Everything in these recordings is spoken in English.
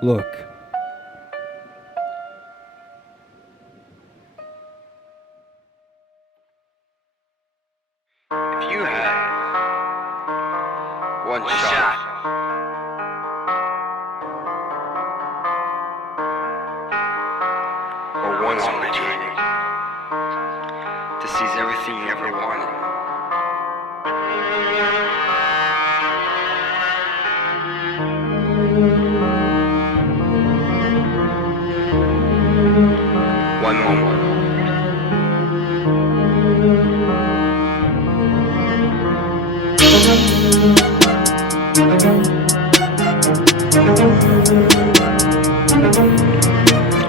Look, If you had one shot or one opportunity to seize everything you ever wanted, one moment,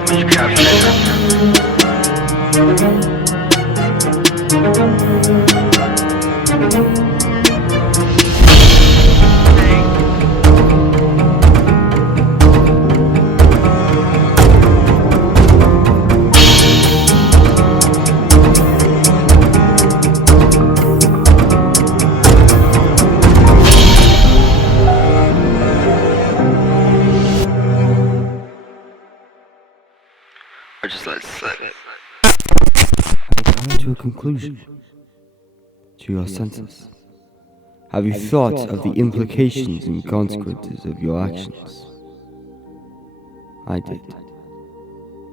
would you capture it? Or just let it slip? have you come to a conclusion? To your senses? Have you thought of the implications and consequences of your actions? I did.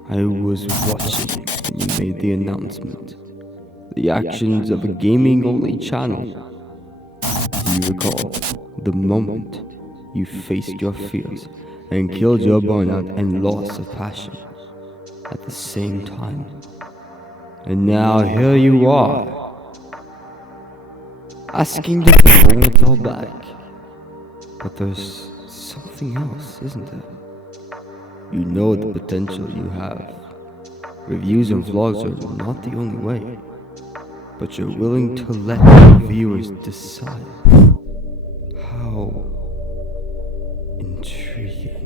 I was watching when you made the announcement. The actions of a gaming-only channel. Do you recall the moment you faced your fears and killed your burnout and loss of passion at the same time? And now here you are, asking to bring it all back. But there's something else, isn't there? You know the potential you have. Reviews and vlogs are not the only way, but you're willing to let your viewers decide. How intriguing.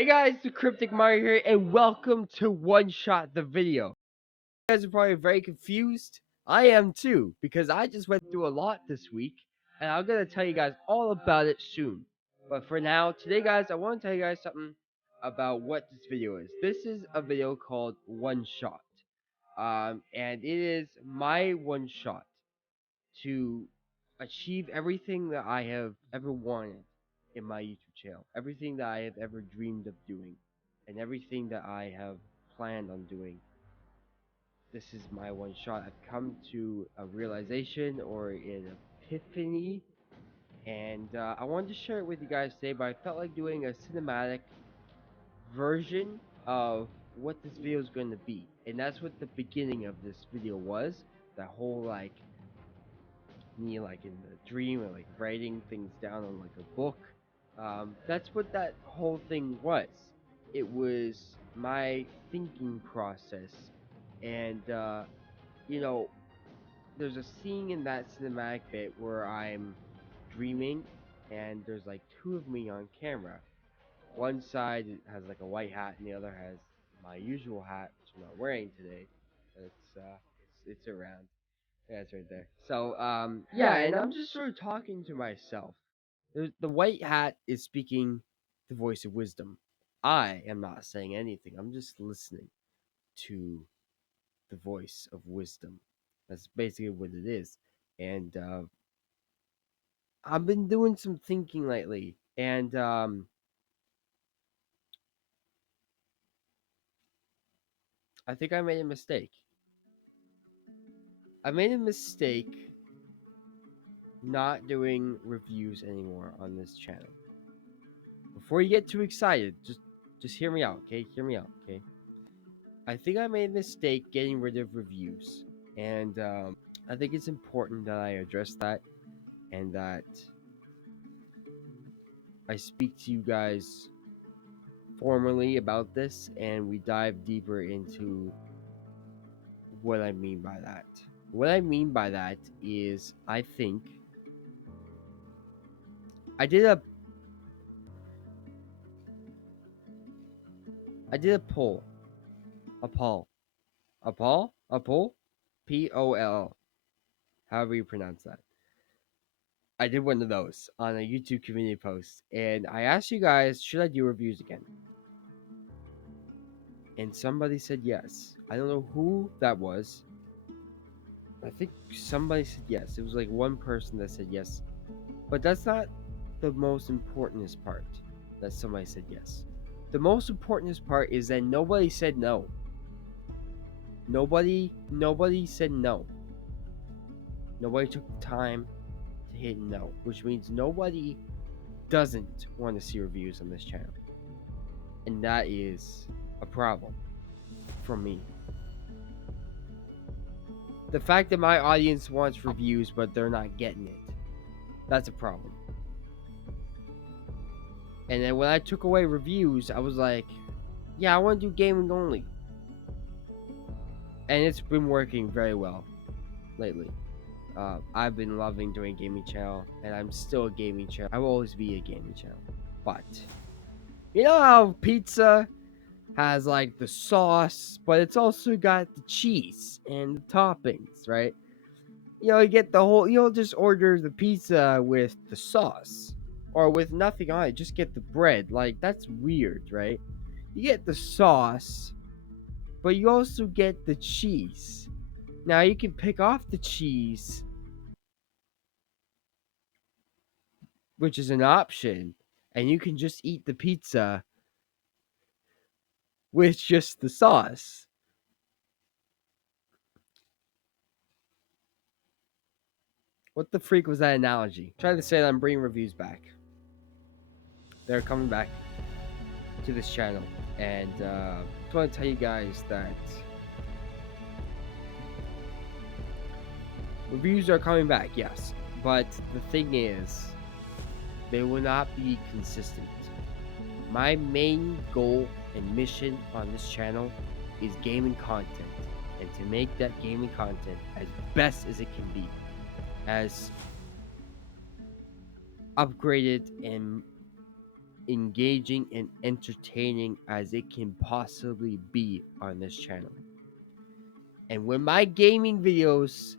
Hey guys, the Cryptic Mario here, and welcome to One Shot the Video. You guys are probably very confused. I am too, because I just went through a lot this week, and I'm gonna tell you guys all about it soon. But for now, today guys, I want to tell you guys something about what this video is. This is a video called One Shot. And it is my one shot to achieve everything that I have ever wanted in my YouTube channel, everything that I have ever dreamed of doing, and everything that I have planned on doing. This is my one shot. I've come to a realization or an epiphany, and I wanted to share it with you guys today, but I felt like doing a cinematic version of what this video is going to be. And that's what the beginning of this video was. That whole like me like in the dream and like writing things down on like a book. That's what that whole thing was. It was my thinking process, and you know, there's a scene in that cinematic bit where I'm dreaming, and there's like two of me on camera. One side has like a white hat, and the other has my usual hat, which I'm not wearing today. It's around. Yeah, it's right there. So, yeah, and I'm just sort of talking to myself. The white hat is speaking the voice of wisdom. I am not saying anything. I'm just listening to the voice of wisdom. That's basically what it is. And I've been doing some thinking lately, and I think I made a mistake. I made a mistake not doing reviews anymore on this channel. Before you get too excited, just hear me out, okay? Hear me out, okay? I think I made a mistake getting rid of reviews, and I think it's important that I address that and that I speak to you guys formally about this, and we dive deeper into what I mean by that. What I mean by that is I think I did a poll. A poll. Poll? However you pronounce that. I did one of those on a YouTube community post, and I asked you guys, should I do reviews again? And somebody said yes. I don't know who that was. I think somebody said yes. It was like one person that said yes. But that's not the most important part that somebody said yes. The most important part is that nobody said no. Nobody said no. Nobody took the time to hit no, which means nobody doesn't want to see reviews on this channel. And that is a problem for me. The fact that my audience wants reviews but they're not getting it, that's a problem. And then when I took away reviews, I was like, yeah, I want to do gaming only. And it's been working very well lately. I've been loving doing gaming channel, and I'm still a gaming channel. I will always be a gaming channel. But you know how pizza has like the sauce, but it's also got the cheese and the toppings, right? You know, you get the whole, you'll just order the pizza with the sauce or with nothing on it, just get the bread. Like, that's weird, right? You get the sauce, but you also get the cheese. Now, you can pick off the cheese, which is an option, and you can just eat the pizza with just the sauce. What the freak was that analogy? Try to say that I'm bringing reviews back. They're coming back to this channel, and I just want to tell you guys that reviews are coming back, yes, but the thing is, they will not be consistent. My main goal and mission on this channel is gaming content, and to make that gaming content as best as it can be, as upgraded and engaging and entertaining as it can possibly be on this channel. And when my gaming videos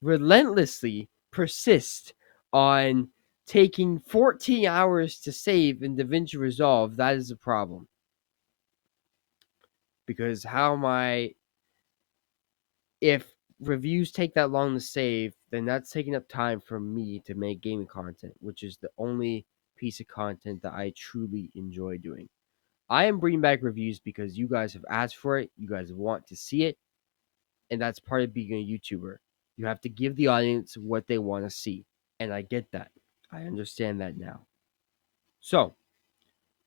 relentlessly persist on taking 14 hours to save in DaVinci Resolve, that is a problem. Because how am I, if reviews take that long to save, then that's taking up time for me to make gaming content, which is the only piece of content that I truly enjoy doing. I am bringing back reviews because you guys have asked for it, you guys want to see it, and that's part of being a YouTuber. You have to give the audience what they want to see, and I get that. I understand that now. So,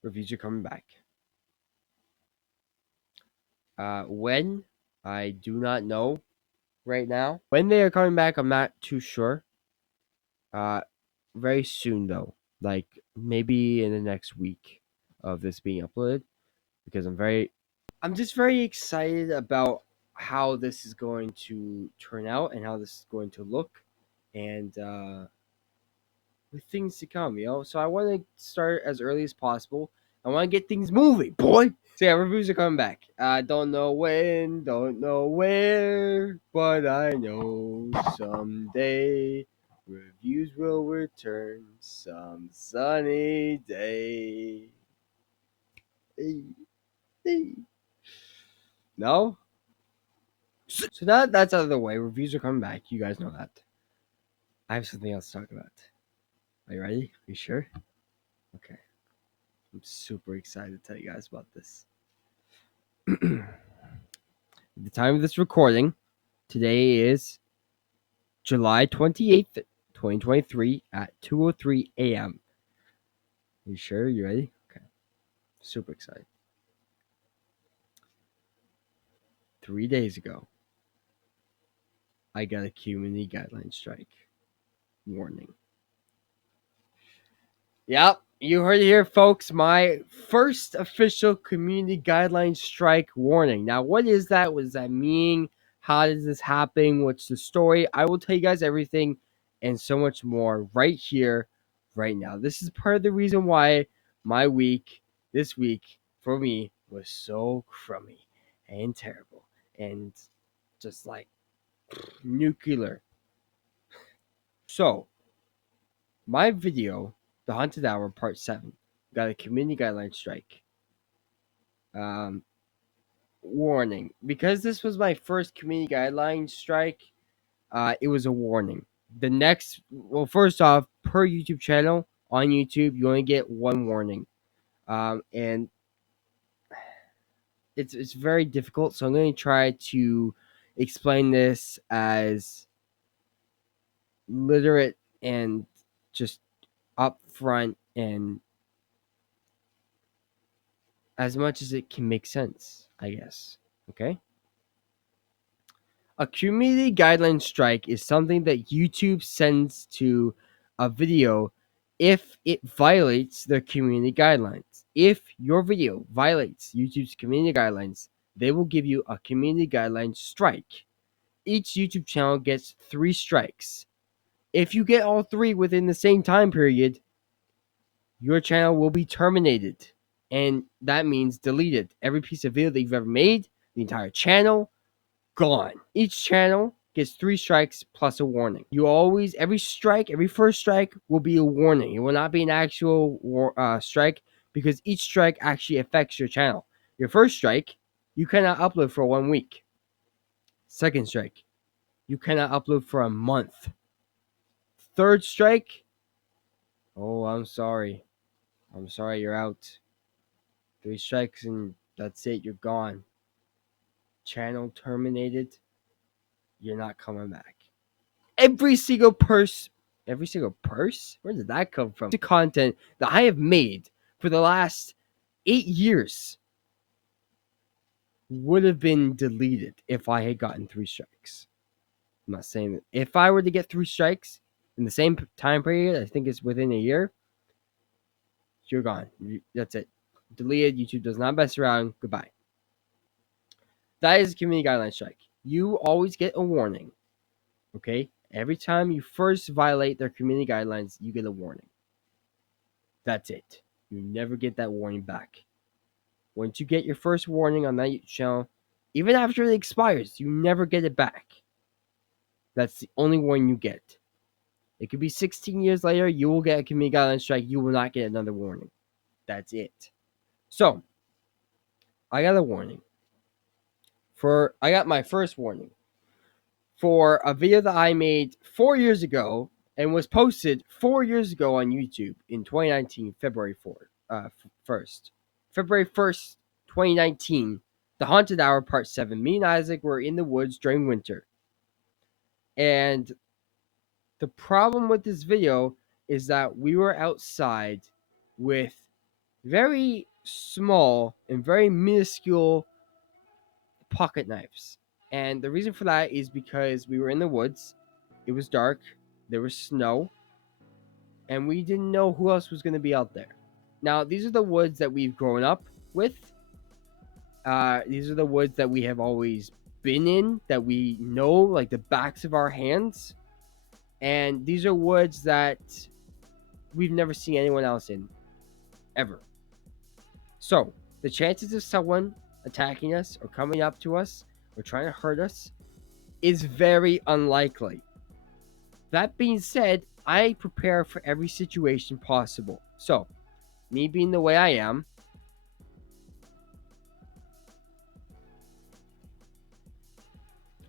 reviews are coming back. When? I do not know right now. When they are coming back, I'm not too sure. Very soon though, like maybe in the next week of this being uploaded, because I'm just very excited about how this is going to turn out and how this is going to look, and with things to come, So I want to start as early as possible. I want to get things moving, boy. So yeah, reviews are coming back. I don't know when, don't know where, but I know someday reviews will return some sunny day. Hey, hey. No? So that's out of the way. Reviews are coming back. You guys know that. I have something else to talk about. Are you ready? Are you sure? Okay. I'm super excited to tell you guys about this. At the time of this recording, today is July 28th, 2023 at 2:03 a.m. You sure? You ready? Okay. Super excited. 3 days ago, I got a community guideline strike warning. Yep, you heard it here, folks. My first official community guideline strike warning. Now, what is that? What does that mean? How does this happen? What's the story? I will tell you guys everything and so much more right here, right now. This is part of the reason why my week, this week, for me, was so crummy and terrible and just like nuclear. So, my video, The Haunted Hour Part 7, got a community guideline strike. Warning. Because this was my first community guideline strike, it was a warning. First off, per YouTube channel, on YouTube, you only get one warning. And it's very difficult, so I'm going to try to explain this as literate and just upfront and as much as it can make sense, I guess. Okay? A community guideline strike is something that YouTube sends to a video if it violates their community guidelines. If your video violates YouTube's community guidelines, they will give you a community guideline strike. Each YouTube channel gets 3 strikes. If you get all 3 within the same time period, your channel will be terminated. And that means deleted. Every piece of video that you've ever made, the entire channel, gone. Each channel gets 3 strikes plus a warning. Every first strike will be a warning. It will not be an actual strike because each strike actually affects your channel. Your first strike, you cannot upload for 1 week. Second strike, you cannot upload for a month. Third strike, oh, I'm sorry. I'm sorry, you're out. 3 strikes and that's it, you're gone. Channel terminated. You're not coming back. Every single purse? Where did that come from? The content that I have made for the last 8 years would have been deleted if I had gotten 3 strikes. I'm not saying that. If I were to get 3 strikes in the same time period, I think it's within a year, you're gone. That's it. Deleted. YouTube does not mess around. Goodbye. That is a community guideline strike. You always get a warning. Okay? Every time you first violate their community guidelines, you get a warning. That's it. You never get that warning back. Once you get your first warning on that YouTube channel, even after it expires, you never get it back. That's the only warning you get. It could be 16 years later, you will get a community guideline strike. You will not get another warning. That's it. So, I got a warning. I got my first warning for a video that I made 4 years ago and was posted 4 years ago on YouTube in 2019, February 1st. February 1st, 2019, The Haunted Hour Part 7. Me and Isaac were in the woods during winter. And the problem with this video is that we were outside with very small and very minuscule pocket knives. And the reason for that is because we were in the woods, it was dark, there was snow, and we didn't know who else was going to be out there. Now, these are the woods that we've grown up with. These are the woods that we have always been in, that we know like the backs of our hands. And these are woods that we've never seen anyone else in, ever. So, the chances of someone attacking us or coming up to us or trying to hurt us is very unlikely. That being said, I prepare for every situation possible. So, me being the way I am,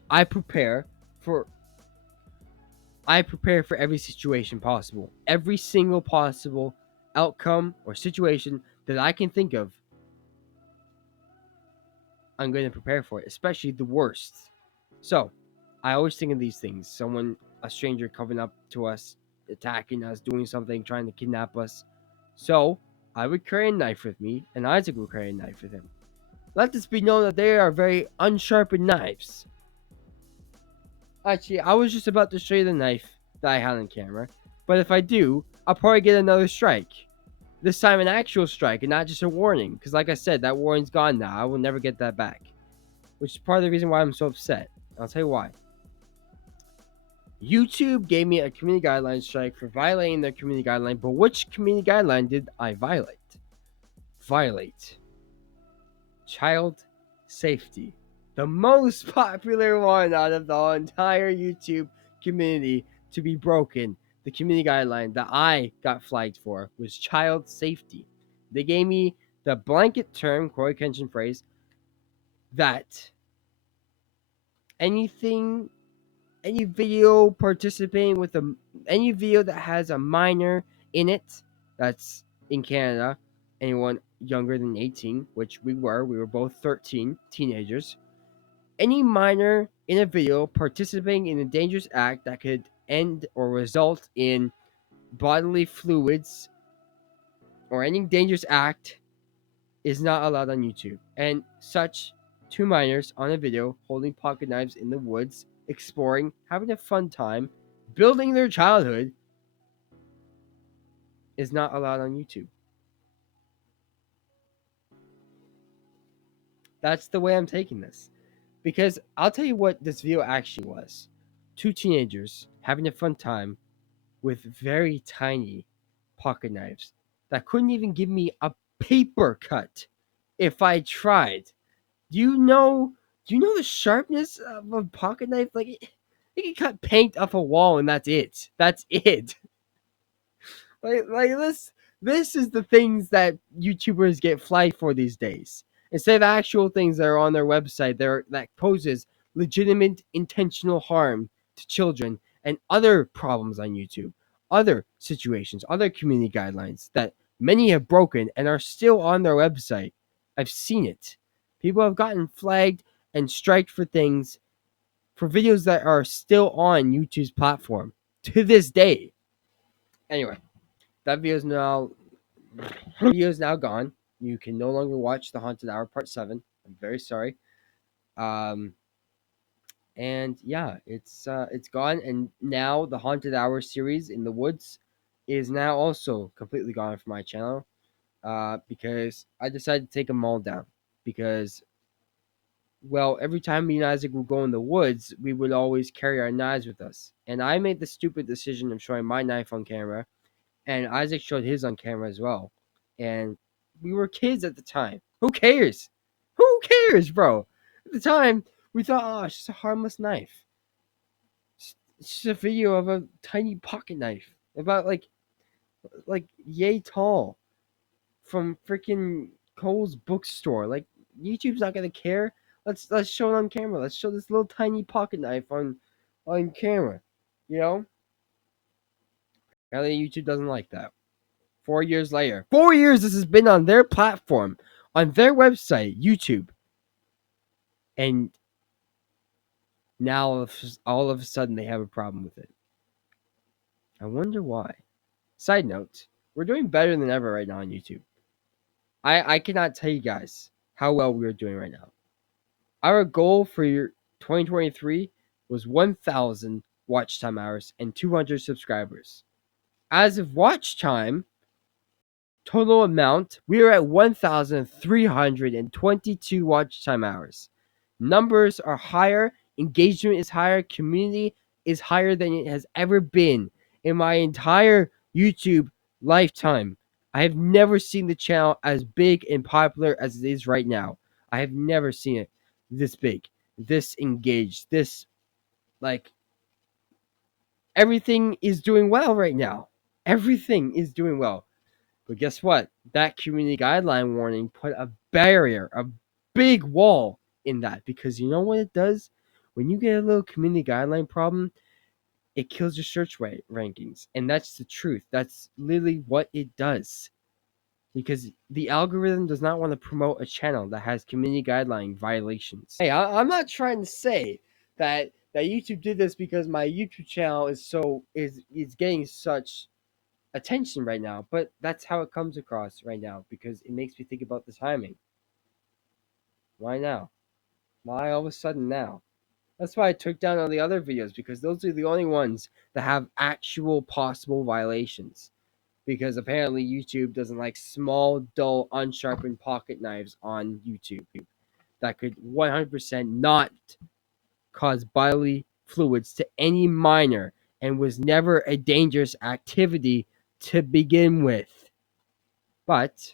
I prepare for every situation possible. Every single possible outcome or situation that I can think of, I'm going to prepare for it, especially the worst. So, I always think of these things. A stranger coming up to us, attacking us, doing something, trying to kidnap us. So, I would carry a knife with me, and Isaac would carry a knife with him. Let this be known that they are very unsharpened knives. Actually, I was just about to show you the knife that I had on camera, but if I do, I'll probably get another strike. This time an actual strike and not just a warning, because like I said, that warning's gone now. I will never get that back. Which is part of the reason why I'm so upset. I'll tell you why. YouTube gave me a community guideline strike for violating their community guideline, but which community guideline did I violate? Child safety. The most popular one out of the entire YouTube community to be broken. The community guideline that I got flagged for was child safety. They gave me the blanket term, Corey Kenshin phrase, that any video participating with any video that has a minor in it, that's in Canada, anyone younger than 18, which we were both 13 teenagers, any minor in a video participating in a dangerous act that could end or result in bodily fluids or any dangerous act is not allowed on YouTube. And such two minors on a video holding pocket knives in the woods, exploring, having a fun time, building their childhood is not allowed on YouTube. That's the way I'm taking this. Because I'll tell you what this video actually was. Two teenagers having a fun time with very tiny pocket knives that couldn't even give me a paper cut if I tried. Do you know the sharpness of a pocket knife? Like it can cut paint off a wall and that's it. That's it. like this is the things that YouTubers get flagged for these days. Instead of actual things that are on their website that poses legitimate intentional harm to children and other problems on YouTube, other situations, other community guidelines that many have broken and are still on their website. I've seen it. People have gotten flagged and striked for things, for videos that are still on YouTube's platform to this day. Anyway, that video is now gone. You can no longer watch The Haunted Hour Part 7. I'm very sorry. And yeah, it's gone, and now the Haunted Hour series in the woods is now also completely gone from my channel. Because I decided to take them all down. Because, well, every time me and Isaac would go in the woods, we would always carry our knives with us. And I made the stupid decision of showing my knife on camera and Isaac showed his on camera as well. And we were kids at the time. Who cares? Who cares, bro? At the time, we thought, oh, it's just a harmless knife. It's just a video of a tiny pocket knife about like yay tall from freaking Cole's bookstore. Like YouTube's not gonna care. Let's show it on camera. Let's show this little tiny pocket knife on camera. You know? Apparently YouTube doesn't like that. 4 years later. 4 years this has been on their platform, on their website, YouTube. And now all of a sudden they have a problem with it. I wonder why. Side note, we're doing better than ever right now on YouTube. I cannot tell you guys how well we are doing right now. Our goal for 2023 was 1,000 watch time hours and 200 subscribers. As of watch time, total amount, we are at 1,322 watch time hours. Numbers are higher, engagement is higher, community is higher than it has ever been in my entire YouTube lifetime. I have never seen the channel as big and popular as it is right now. I have never seen it this big, this engaged, this like everything is doing well right now. Everything is doing well. But guess what? That community guideline warning put a barrier, a big wall in that, because you know what it does? When you get a little community guideline problem, it kills your search rankings. And that's the truth. That's literally what it does. Because the algorithm does not want to promote a channel that has community guideline violations. Hey, I'm not trying to say that YouTube did this because my YouTube channel is getting such attention right now, but that's how it comes across right now because it makes me think about the timing. Why now? Why all of a sudden now? That's why I took down all the other videos, because those are the only ones that have actual possible violations. Because apparently YouTube doesn't like small, dull, unsharpened pocket knives on YouTube that could 100% not cause bodily fluids to any minor and was never a dangerous activity to begin with. But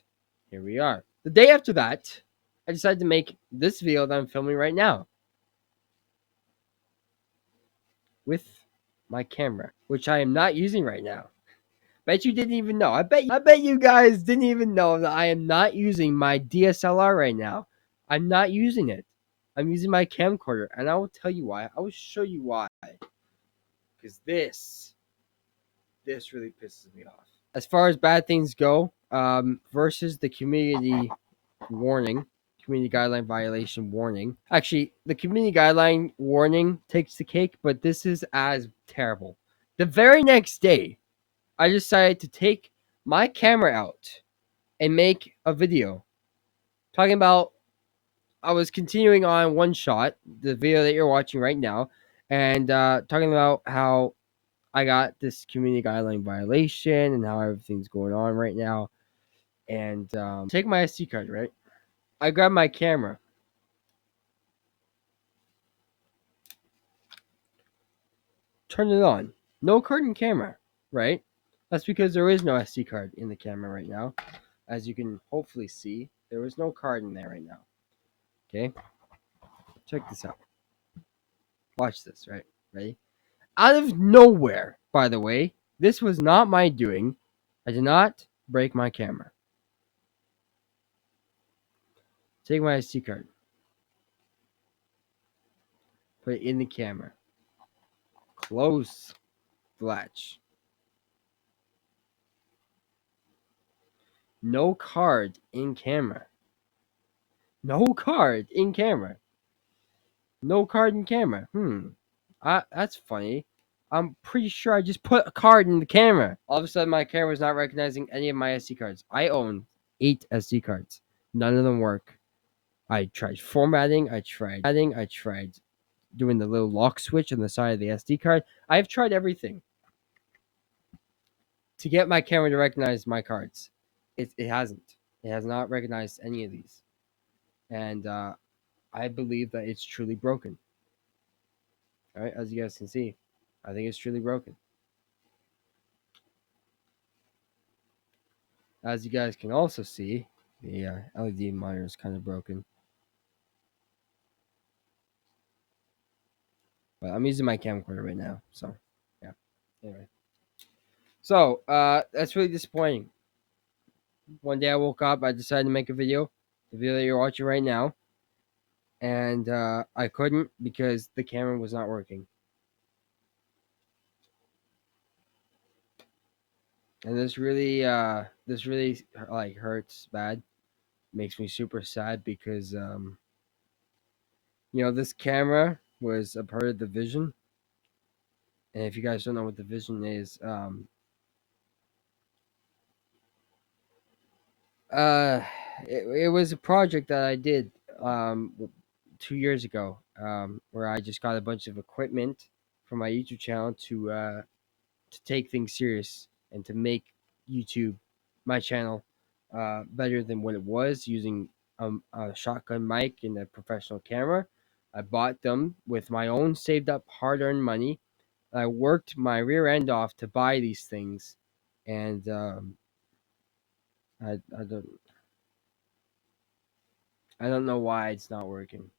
here we are. The day after that, I decided to make this video that I'm filming right now with my camera, which I am not using right now. Bet you didn't even know. I bet you guys didn't even know that I am not using my DSLR right now. I'm not using it. I'm using my camcorder, and I will tell you why. I will show you why. Because this really pisses me off. As far as bad things go, versus the community warning, community guideline violation warning. Actually, the community guideline warning takes the cake, but this is as terrible. The very next day, I decided to take my camera out and make a video talking about. I was continuing on One Shot, the video that you're watching right now, and talking about how I got this community guideline violation and how everything's going on right now. And take my SD card, right? I grabbed my camera. Turn it on. No card in camera, right? That's because there is no SD card in the camera right now. As you can hopefully see, there is no card in there right now. Okay? Check this out. Watch this, right? Ready? Out of nowhere, by the way, this was not my doing. I did not break my camera. Take my SD card. Put it in the camera. Close the latch. No card in camera. No card in camera. No card in camera. That's funny. I'm pretty sure I just put a card in the camera. All of a sudden, my camera is not recognizing any of my SD cards. I own 8 SD cards. None of them work. I tried formatting. I tried adding. I tried doing the little lock switch on the side of the SD card. I've tried everything to get my camera to recognize my cards. It hasn't. It has not recognized any of these. And I believe that it's truly broken. All right, as you guys can see, I think it's truly broken. As you guys can also see, the LED monitor is kind of broken. But I'm using my camcorder right now, so yeah. Anyway, so that's really disappointing. One day I woke up, I decided to make a video, the video that you're watching right now, and I couldn't because the camera was not working. And this really like hurts bad. Makes me super sad because this camera was a part of the Vision. And if you guys don't know what the Vision is, uh it was a project that I did 2 years ago, where I just got a bunch of equipment for my YouTube channel to take things serious and to make YouTube, my channel, better than what it was, using a shotgun mic and a professional camera. I bought them with my own saved up hard earned money. I worked my rear end off to buy these things, and I don't know why it's not working,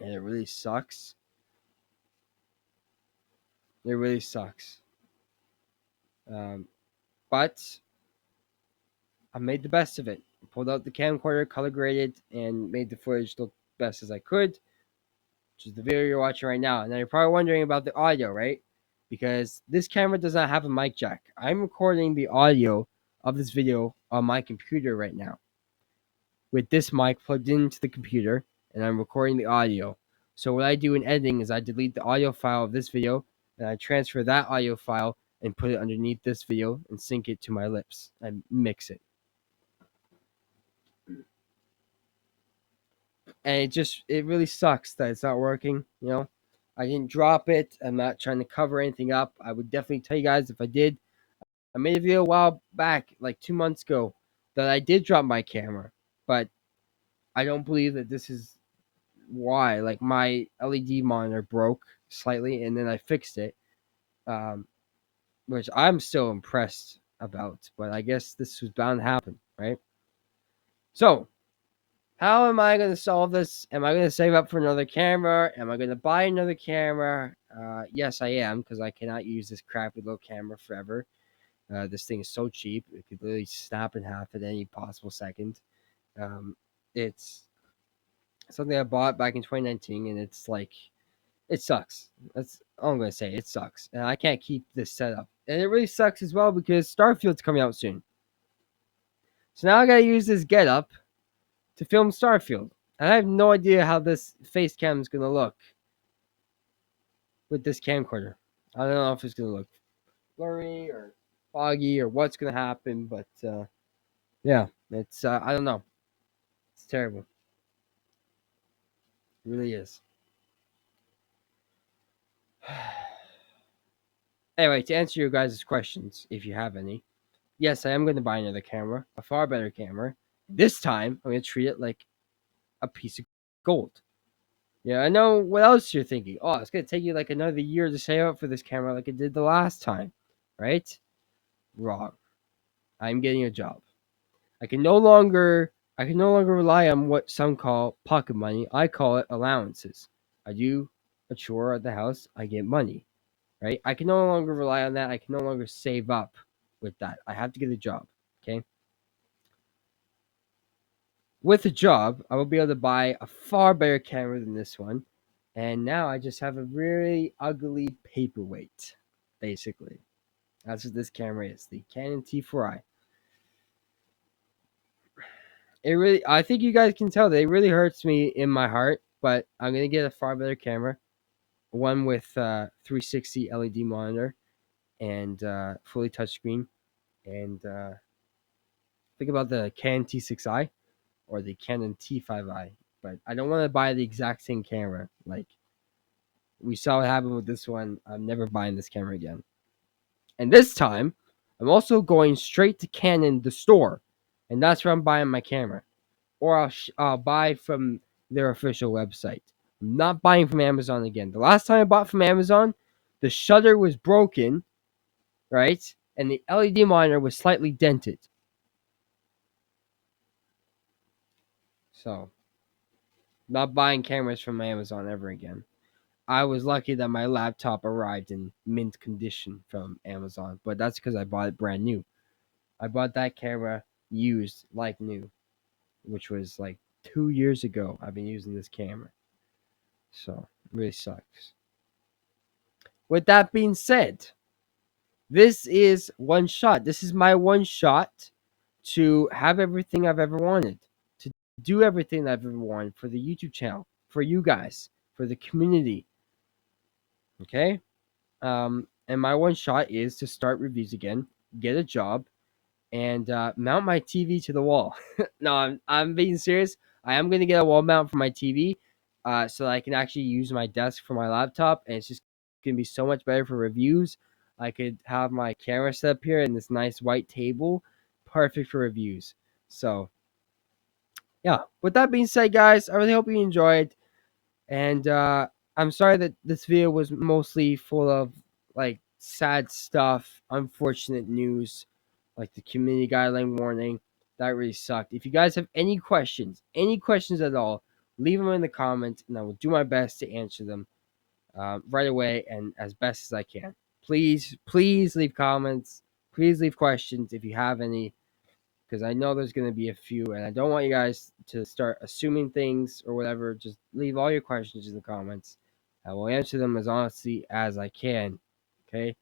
and it really sucks. It really sucks. Um, but I made the best of it. Pulled out the camcorder, color graded, and made the footage look best as I could, which is the video you're watching right now. Now you're probably wondering about the audio, right? Because this camera does not have a mic jack. I'm recording the audio of this video on my computer right now with this mic plugged into the computer, and I'm recording the audio. So what I do in editing is I delete the audio file of this video, and I transfer that audio file and put it underneath this video and sync it to my lips. I mix it. And it really sucks that it's not working. I didn't drop it. I'm not trying to cover anything up. I would definitely tell you guys if I did. I made a video a while back, like 2 months ago, that I did drop my camera, but I don't believe that this is why. Like, my LED monitor broke slightly, and then I fixed it, um, which I'm still impressed about. But I guess this was bound to happen, right? So how am I going to solve this? Am I going to save up for another camera? Am I going to buy another camera? Yes, I am, because I cannot use this crappy little camera forever. This thing is so cheap; it could literally snap in half at any possible second. It's something I bought back in 2019, and it's like, it sucks. That's all I'm going to say. It sucks, and I can't keep this setup. And it really sucks as well because Starfield's coming out soon. So now I got to use this getup to film Starfield. And I have no idea how this face cam is going to look with this camcorder. I don't know if it's going to look blurry or foggy or what's going to happen, but yeah, it's, I don't know. It's terrible. It really is. Anyway, to answer your guys' questions, if you have any, yes, I am going to buy another camera, a far better camera. This time, I'm going to treat it like a piece of gold. Yeah, I know what else you're thinking. Oh, it's going to take you like another year to save up for this camera like it did the last time, right? Wrong. I'm getting a job. I can no longer rely on what some call pocket money. I call it allowances. I do a chore at the house, I get money, right? I can no longer rely on that. I can no longer save up with that. I have to get a job, okay? With a job, I will be able to buy a far better camera than this one. And now I just have a really ugly paperweight, basically. That's what this camera is, the Canon T4i. I think you guys can tell that it really hurts me in my heart, but I'm going to get a far better camera. One with 360 LED monitor and fully touchscreen. And think about the Canon T6i or the Canon T5i. But I don't want to buy the exact same camera. Like, we saw what happened with this one. I'm never buying this camera again. And this time, I'm also going straight to Canon, the store. And that's where I'm buying my camera. Or I'll buy from their official website. I'm not buying from Amazon again. The last time I bought from Amazon, the shutter was broken, right? And the LED monitor was slightly dented. So, not buying cameras from Amazon ever again. I was lucky that my laptop arrived in mint condition from Amazon, but that's because I bought it brand new. I bought that camera used like new, which was like 2 years ago. I've been using this camera. So, it really sucks. With that being said, this is one shot. This is my one shot to have everything I've ever wanted, to do everything I've ever wanted for the YouTube channel, for you guys, for the community. Okay? And my one shot is to start reviews again, get a job, and mount my TV to the wall. No, I'm being serious. I am gonna get a wall mount for my TV, so that I can actually use my desk for my laptop, and it's just gonna be so much better for reviews. I could have my camera set up here in this nice white table, perfect for reviews. So yeah. With that being said, guys, I really hope you enjoyed. And I'm sorry that this video was mostly full of like sad stuff, unfortunate news, like the community guideline warning. That really sucked. If you guys have any questions at all, leave them in the comments, and I will do my best to answer them right away and as best as I can. Please leave comments. Please leave questions if you have any, because I know there's going to be a few, and I don't want you guys to start assuming things or whatever. Just leave all your questions in the comments. I will answer them as honestly as I can. Okay?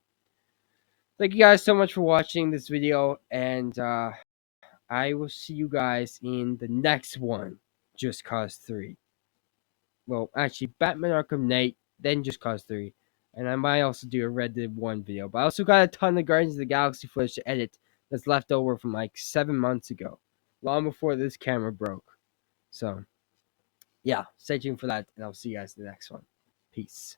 Thank you guys so much for watching this video, and I will see you guys in the next one, Just Cause 3. Well, actually, Batman Arkham Knight, then Just Cause 3. And I might also do a Red Dead 1 video. But I also got a ton of Guardians of the Galaxy footage to edit that's left over from like 7 months ago, long before this camera broke. So, yeah, stay tuned for that, and I'll see you guys in the next one. Peace.